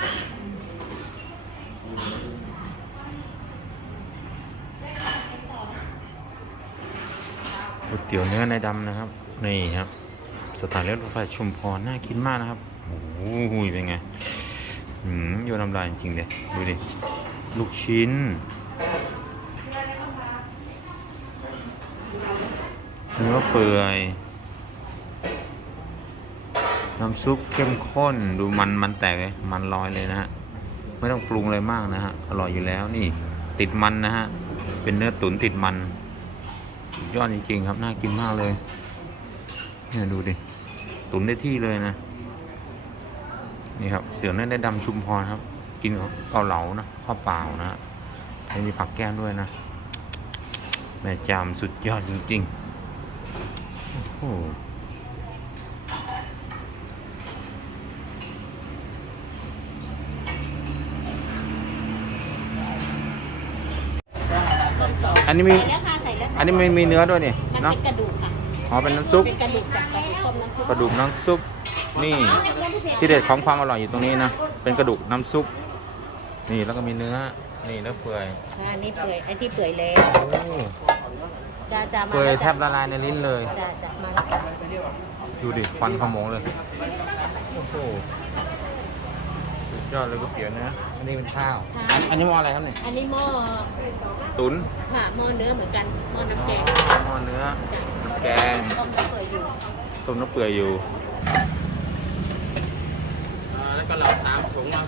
ก๋วยเตี๋ยวเนื้อในดำนะครับ นี่ครับ สถานเลือดรถไฟชุมพรน่ากินมากนะครับ โอ้โหเป็นไงหืมโยนน้ำลายจริงๆเลยดูดิ ลูกชิ้น เนื้อเปื่อย น้ำซุปเข้มข้นดูมันมันแตกเลยมันลอยเลยนะฮะไม่ต้องปรุงอะไรมากนะฮะอร่อยอยู่แล้วนี่ติดมันนะฮะเป็นเนื้อตุ๋นติดมันยอดจริงๆครับน่ากินมากเลยเนี่ยดูดิตุ๋นได้ที่เลยนะนี่ครับเดี๋ยวนั้นได้ดำชุมพรครับ กินกับเกาเหลานะข้าวเปล่านะฮะให้มีผักแก้มด้วยนะแม่จามสุดยอดจริงๆโอ้โห อันนี้มี ใส่แล้วค่ะใส่แล้วอันนี้ไม่มีเนื้อด้วยนี่มันเนาะเป็นกระดูกค่ะอ๋อเป็นน้ำซุปเป็นกระดูกจากกระดูกต้มน้ำซุปกระดูกน้ำซุปนี่ที่เด็ดของความอร่อยอยู่ตรงนี้นะเป็นกระดูกน้ำซุป นี่แล้วก็มีเนื้อนี่เนื้อเปื่อยอันนี้เปื่อยไอ้ที่เปื่อยแล้วโอ้จะจะมาเปื่อยแล้วแทบละลายในลิ้นเลย จะจะมาแล้วค่ะดูดิควันขโมงเลยโอ้โหสุด ยอดเลยก๋วยเตี๋ยวเนื้ออันนี้เป็นข้าวอันอันนี้หม้ออะไรครับเนี่ยอันนี้หม้อตุ๋นค่ะหม้อเนื้อเหมือนกันหม้อน้ำแกงหม้อเนื้อจ้ะแกง ต้มน้ำเปื่อยอยู่ต้มน้ำเปื่อยอยู่แล้วก็เราสามถุงมา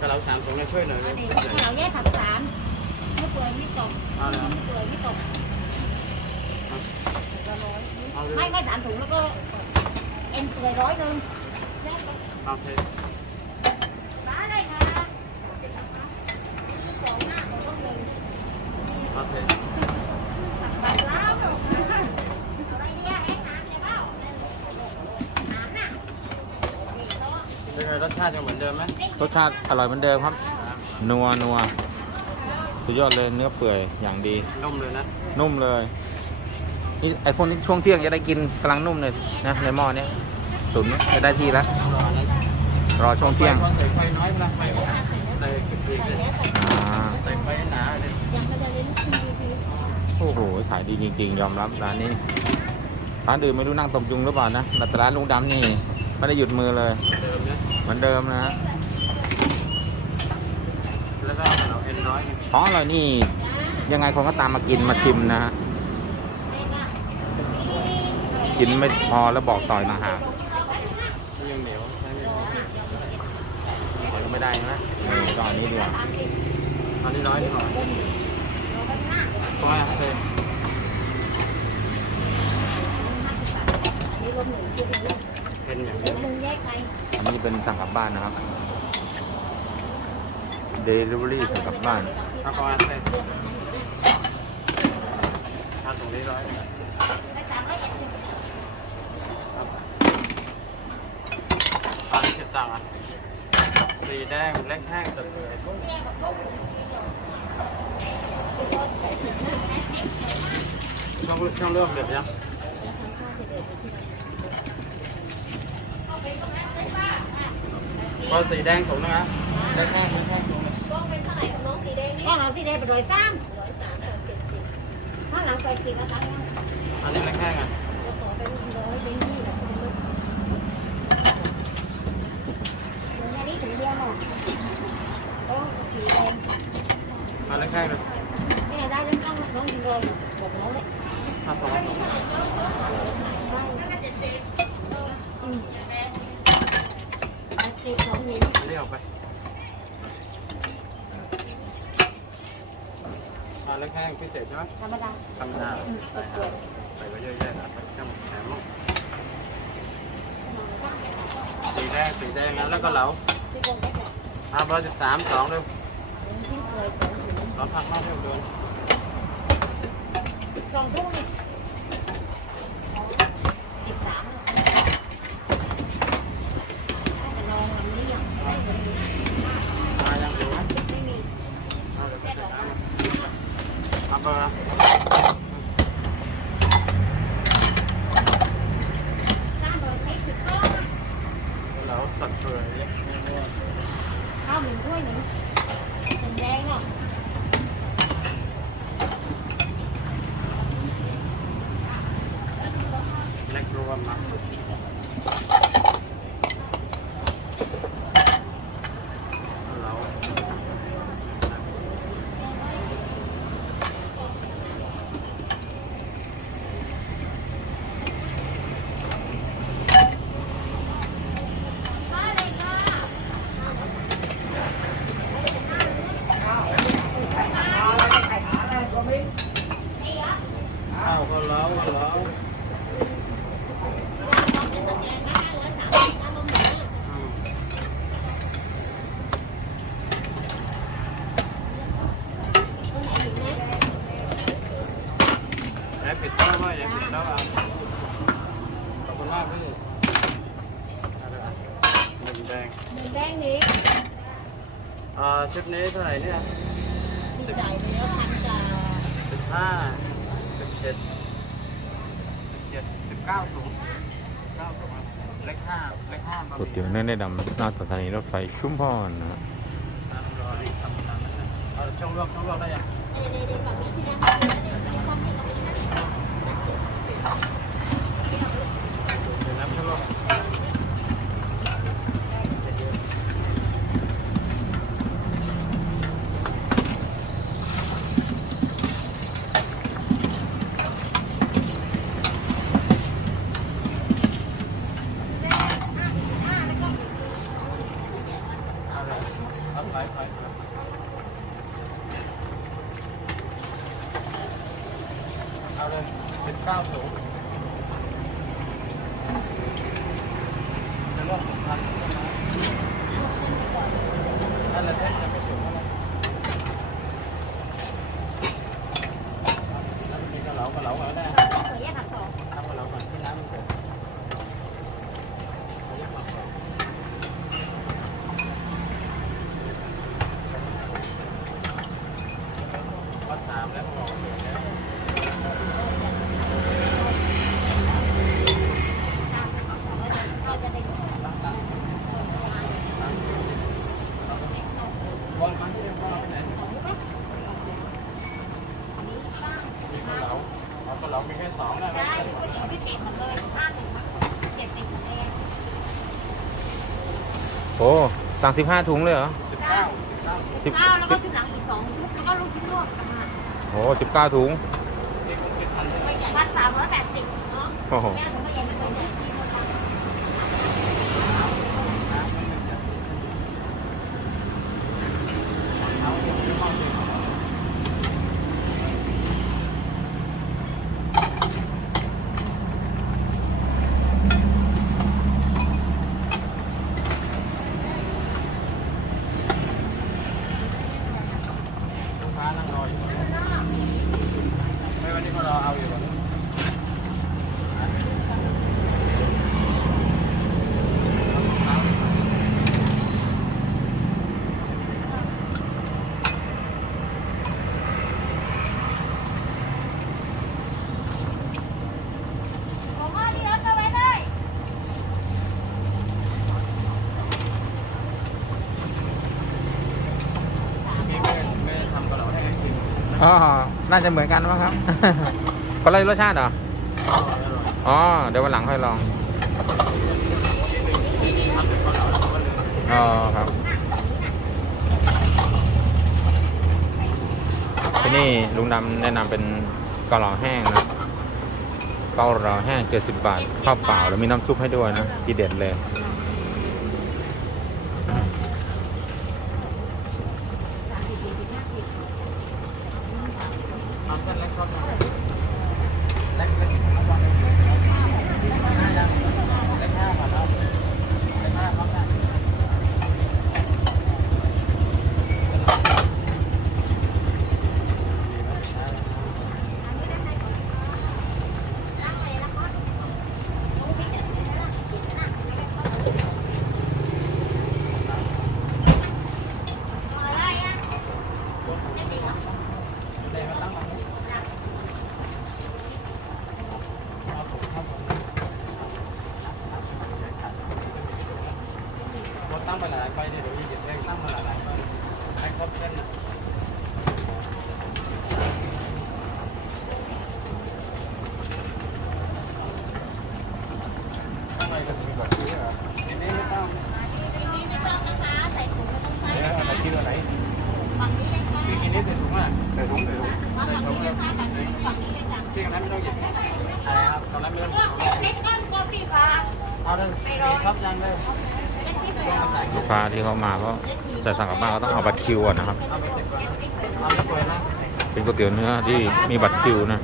ก็เราสามถุงมาช่วยหน่อยเลยนี่เราแยกถังสามไม่เปื่อยไม่ตกเอาเลยไม่เปื่อยไม่ตกเอาเลยไม่ไม่สามถุงแล้วก็เอ็นเปื่อยร้อยหนึ่ง แยกไปเอาเทมเลยค่ะสองหน้าของต้นเลยเอเทตัดแล้วอะไรเนี่ยแห้งน้ำเลยเปล่าน้ำน่ะนี่โต๊ะเป็นไงรสชาติยังเหมือนเดิมไหมรสชาติอร่อยเหมือนเดิมครับ นัวนัวสุดยอดเลยเนื้อเปื่อยอย่างดี นุ่มเลยนะ นุ่มเลย นี่ไอพวกนี้ช่วงเที่ยงจะได้กินกำลังนุ่มเลยนะในหม้อเนี้ย ตุ๋นจะได้ที่แล้ว รอช่วงเที่ยงใส่ไฟน้อยเวลาไฟใส่กระเทียมเลยอ่าใส่ไฟหนาเลยโอ้โห ขายดีจริงๆ ยอมรับร้านนี้ ร้านอื่นไม่รู้นั่งตบยุงหรือเปล่านะ แต่ร้านลุงดำนี่ไม่ได้หยุดมือเลยเหมือนเดิมนะฮะแล้วก็เอาเอ็นร้อยนี่ยอ๋ออร่อยนี่ ยังไงคนก็ตามมากินมาชิมนะฮะกินไม่พอแล้วบอกต่อยต่างหาก มันยังเหนียวใช้ไม่ได้ ขอก็ไม่ได้นะนี่ก็อันนี้ดีกว่าอันนี้ร้อยดีกว่าร้อยเทอันนี้รวมหนึ่งชิ้นหนึ่งเป็นอย่างเดี๋เดียยววมึงแยกไปอันนี้เป็นสั่งกลับบ้านนะครับ Delivery สั่งกลับบ้านเอาประมาณเทถ้าตรงนี้ร้อยอันนี้เก็บตังค์อะ สีแดงเล็กแห้งสุดเลยช่องช่องเริ่มเดือดยังก็สีแดงถุงน โอ้สีแดงอันเล็กแห้งเลยนี่ได้เรื่องต้องน้องถึงเลยบอกน้องเลยห้าสองห้าสองอืมสีสองนิ้วเรียกออกไปอันเล็กแห้งพิเศษใช่ไหมธรรมดาธรรมดาใส่ครับใส่ไว้เยอะแยะนะไปทำแหนมลูกสีแดงสีแดงนั้นแล้วก็เหลา ที่คนได้แบบห้าร้อยสิบสามสองดูที่เคยของถึงเราพักนอกเที่ยวเดินสองทุ่มสิบสามจะลองวันนี้ยังไม่ได้เลย มายังอยู่ไหม ไม่มี เอาเดี๋ยวไปใส่น้ำเอาเบอร์ สร้างโดยใช้ถุงก้อน เหลา สดเปื่อยเล็กไม่ร่วน ข้าวหนึ่งถ้วยหนึ่งหนึ่งแดงเนาะ เล็กรวมนะเรา มาเลยค่ะ ข้าวก็เล้าก็เล้าอืมอย่า ปิดโต๊ะไว้อย่าปิดโต๊ะอะขอบคุณมากพี่เอาเลยหนึ่งแดงหนึ่งแดงนี้อ่าชุดนี้เท่าไหร่เนี่ยมีจ่ายไปแล้วพันกับสิบห้าสิบเจ็ดสิบเจ็ดสิบเก้าถุงเก้าถุงเล็กห้าเล็กห้าบะหก๋วยมี่เตี๋ยวเนื้อในดำหน้าสถานีรถไฟชุมพรนะฮะน้ำร้อนทำน้ำนั้นเอาช่องลวกช่องลวกได้ยัง เดเดเดแบบนี้ที่นั่นเดเดเดทำให้เราไม่นั่ง เดี๋ยวน้ำช่องลวก ห้าแล้วก็ เอาเลยเอาไปไปไป เอาเลยสิบเก้าถุงจะลวกพันใช่ไหมนั่นแหละแท้จะไม่ถุงอะไรแล้วมีกระเหลากระเหลาก็ได้ ขอแยกผักสอง ทำกระเหลาก่อนที่น้ำมันเดือดเอาเรียกมาก่อน ก็ถามแล้วบอกว่าเดี๋ยวแล้วบอลมาที่เรียนบอลไปไหนมีกระเหลาเอากระเหลามีแค่สองนะ ได้ก๋วยเตี๋ยวพิเศษหมดเลยห้าสิบเจ็ดสิบเอง โอ้สั่งสิบห้าถุงเลยเหรอสิบเก้าเก้าสิบข้าวแล้วก็ชุดหลังอีกสองชุดแล้วก็ลูกชิ้นลวกต่างหากโอ้สิบเก้าถุงนี่คงเป็นพันเลยพันสามร้อยแปดสิบเนาะโอ้โห แม่ผมก็เองไม่เคยได้ที่เขาทำ นะเอาเดี๋ยวเดี๋ยวมองสิลูกค้านั่งรออยู่ ไม่วันนี้ก็รอเอาอยู่ก่อน ผมว่าที่รับเอาไว้เลย มีไม่ไม่ได้ทำกระเหล่าให้กิน อ๋อ น่าจะเหมือนกันมั้งครับ คนละรสชาติเหรอ อ๋อ เดี๋ยววันหลังค่อยลอง อ๋อครับที่นี่ลุงดำแนะนำเป็นเกาเหลาแห้งนะเกาเหลาแห้งเจ็ดสิบบาทข้าวเปล่าแล้วมีน้ำซุปให้ด้วยนะทีเด็ดเลย ทำเส้นเล็กครับเล็กเล็กทั้งวันเล็กห้ายังเล็กห้าก่อนครับเล็กห้าครับนะ ตั้งไปหลายๆไปเดี๋ยวเดี๋ยวหยิบเองตั้งมาหลายๆไปให้ครบเส้นนะทำไมถึงมีแบบนี้อะอันนี้ไม่ต้อง นี่ไม่ต้องนะคะใส่ถุงก็ต้องใส่ เดี๋ยวอะไรคิดว่าไหน ฝั่งนี้เลยค่ะ พี่กินนิดใส่ถุงอะใส่ถุงใส่ถุง มา ใส่ ฝั่ง ถุง นี้ เล เลย ยค่ะฝั่งนี้เลยจ้ะ ที่นั้นไม่ต้องหยิบอะไรครับตอนนั้นไม่ต้องหยิบ เล็กก้อนกาแฟฟ้า เอาเลยครับยังเลูกค้าที่เขามาก็จะสั่งกลับบ้านก็ต้องเอาบัตรคิวนะครับ เป็นก๋วยเตี๋ยวเนื้อที่มีบัตรคิวนะ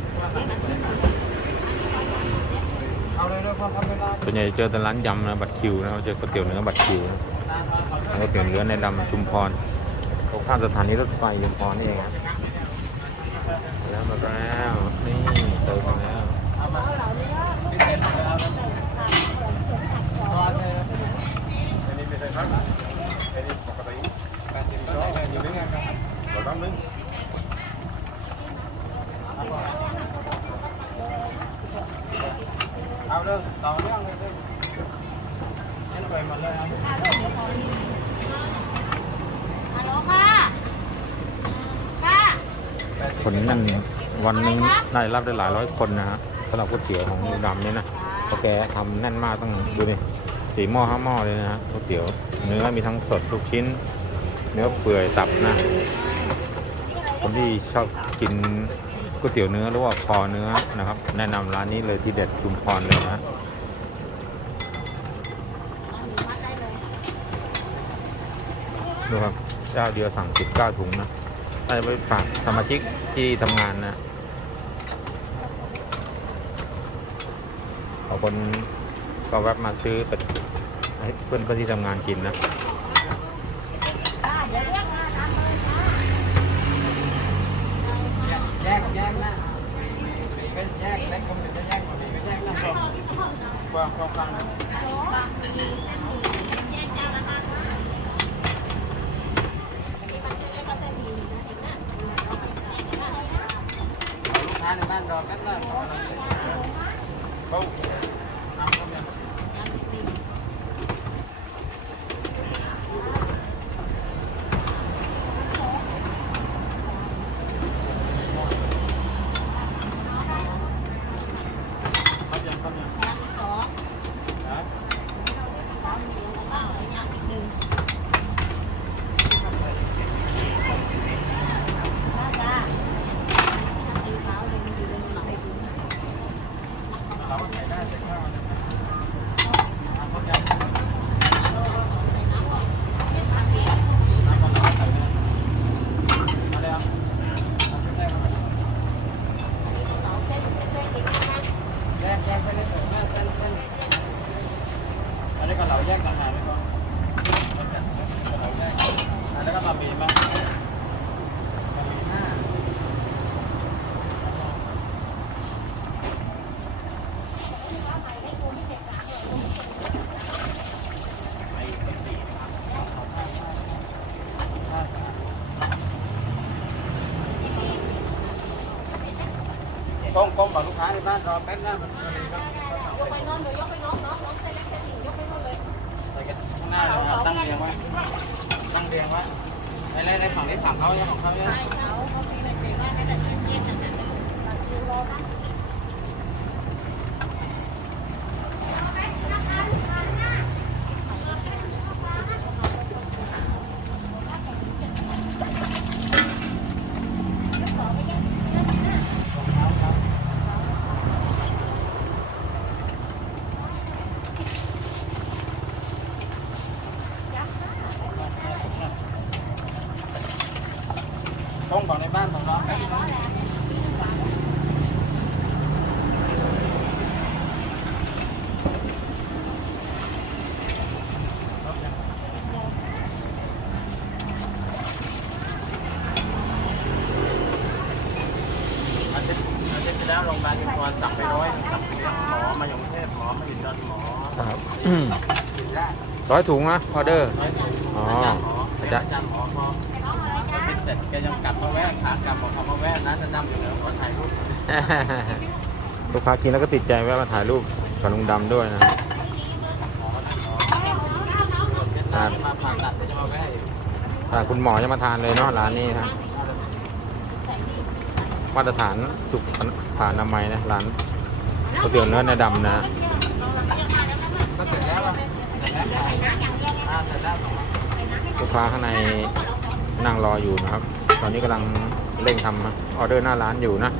ส่วนใหญ่จะเจอแต่ร้านยำนะบัตรคิวนะเจอก๋วยเตี๋ยวเนื้อบัตรคิวนะก๋วยเตี๋ยวเนื้อในลำชุมพรตรงข้ามสถานีรถไฟชุมพรนี่เองครับแล้วมาแล้วนี่เติมมาแล้ว เอามาพิเศษเลยเอาเลยรอเลยอันนี้ไม่ใช่ครับอันนี้ปกติแปดสิบก็ได้อยู่นี่ไงครับเดี๋ยวแป๊บนึงเอาเรื่องต่อเรื่องเลยเรื่องยันไปหมดเลยครับฮัลโหลค่ะค่ะคนนั่นวันนึงได้รับได้หลายร้อยคนนะฮะสำหรับก๋วยเตี๋ยวของลุงดำนี่นะเพราะแกทำแน่นมากต้องดูนี่ สี่หม้อห้าหม้อเลยนะฮะก๋วยเตี๋ยว เนื้อมีทั้งสดทุกชิ้น เนื้อเปื่อยตับนะ คนที่ชอบกินก๋วยเตี๋ยวเนื้อหรือว่าคอเนื้อนะครับ แนะนำร้านนี้เลยที่เด็ดชุมพรเลยนะดูครับเจ้าเดียวสั่ง19ถุงนะได้ไปฝากสมาชิกที่ทำงานนะบางคน ก็แวะมาซื้อไปให้เพื่อนเพื่อนที่ทำงานกินนะค่ะเดี๋ยวเรียกค่ะแยกแยกนะมีก็แยกเล็กผมจะแยกกว่านี้ก็แยกนะกว้างกว้างกว้างฮัลโหลบางทีเส้นหมี่แยกเจ้าละห้าค่ะอันรียกว่าเส้นหมี่นะเห็นไหมเราไปแยกกันได้นะลูกค้าในบ้านรอกันนะเขาทำเขาเนี่ย น้ำซี เขายังเขายัง น้ำสอง นะ น้ำหมูแล้วก็ยางอีกหนึ่งน่าจะสีขาวเลยมันอยู่ในหนัง เราใส่ได้ใส่ข้าวนะเขายังน้ำมันเราใส่ได้มาแล้วแยกแยกไปเลยแม่เส้นเส้นอันนี้ก็เราแยกต่างหากไปก่อนเราแยกอันนี้ก็มาบีมามาบีห้า ก้มก้มบอกลูกค้าในบ้านรอแป๊บนะมันมันก็ยกไปน้นหนูยกไปน้นน้องน้องเส้นเล็กเส้นหนึ่งยกไปน้นเลยไปกันข้างหน้าเลยครับตั้งเรียงไว้ตั้งเรียงไว้ในในในฝั่งนี้ฝั่งเขาเนี่ยของเขาเนี่ยใช่เขาเขามีอะไรเจ๋งมากไม่ได้เส้นเย็นนะตัดคิวรอนะ ร้อยถุงนะออเดอร์อ๋อ อาจารย์หมอพอพอเสร็จเสร็จแกยังกลับมาแวะขากลับบอกเขามาแวะร้านจะดำอยู่แล้วก็ถ่ายรูปลูกค้ากินแล้วก็ติดใจแวะมาถ่ายรูปกับลุงดำด้วยนะถ้าคุณหมอจะมาทานเลยเนาะร้านนี้นะมาตรฐานสุขผ่านนามัยนะร้านก๋วยเตี๋ยวเนื้อเนื้ดำนะ ลูกค้าข้างในนั่งรออยู่นะครับ ตอนนี้กำลังเร่งทำออเดอร์หน้าร้านอยู่นะ